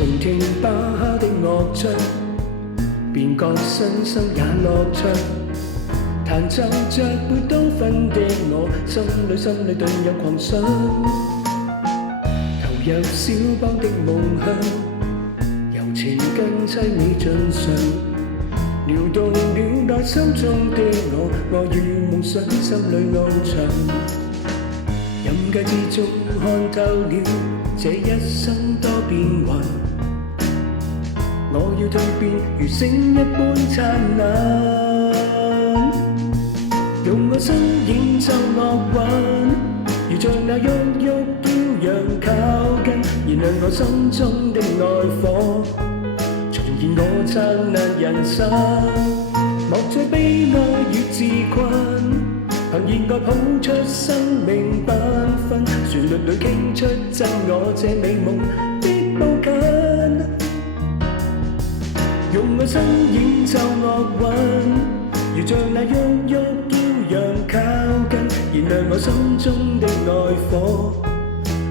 靜聽巴哈的樂章，便覺身心也樂暢。彈奏着貝多芬的我，心裏頓有狂想，投入肖邦的夢鄉，柔情更凄美盡上，撩動了內心中的我與夢想心裏翱翔。任界之中看透了這一生多變幻，我要蛻變如星一般燦爛，用我身演奏樂韻，如像那鬱鬱驕陽靠近，燃亮我心中的愛火，重現我燦爛人生。莫再悲哀與自困，憑熱愛抱出生命繽紛，旋律裏傾出真我這美夢的抱緊，用我身演奏樂韻，如像那鬱鬱驕陽靠近，燃亮我心中的愛火，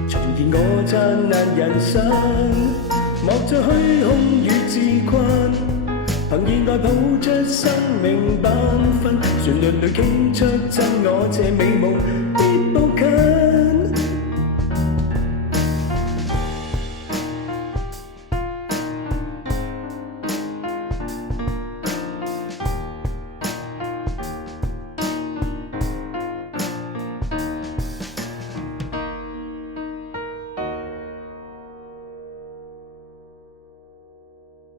重現我燦爛人生。莫再虛空與自困，憑熱愛抱出生命繽紛，旋律裏傾出真我這美夢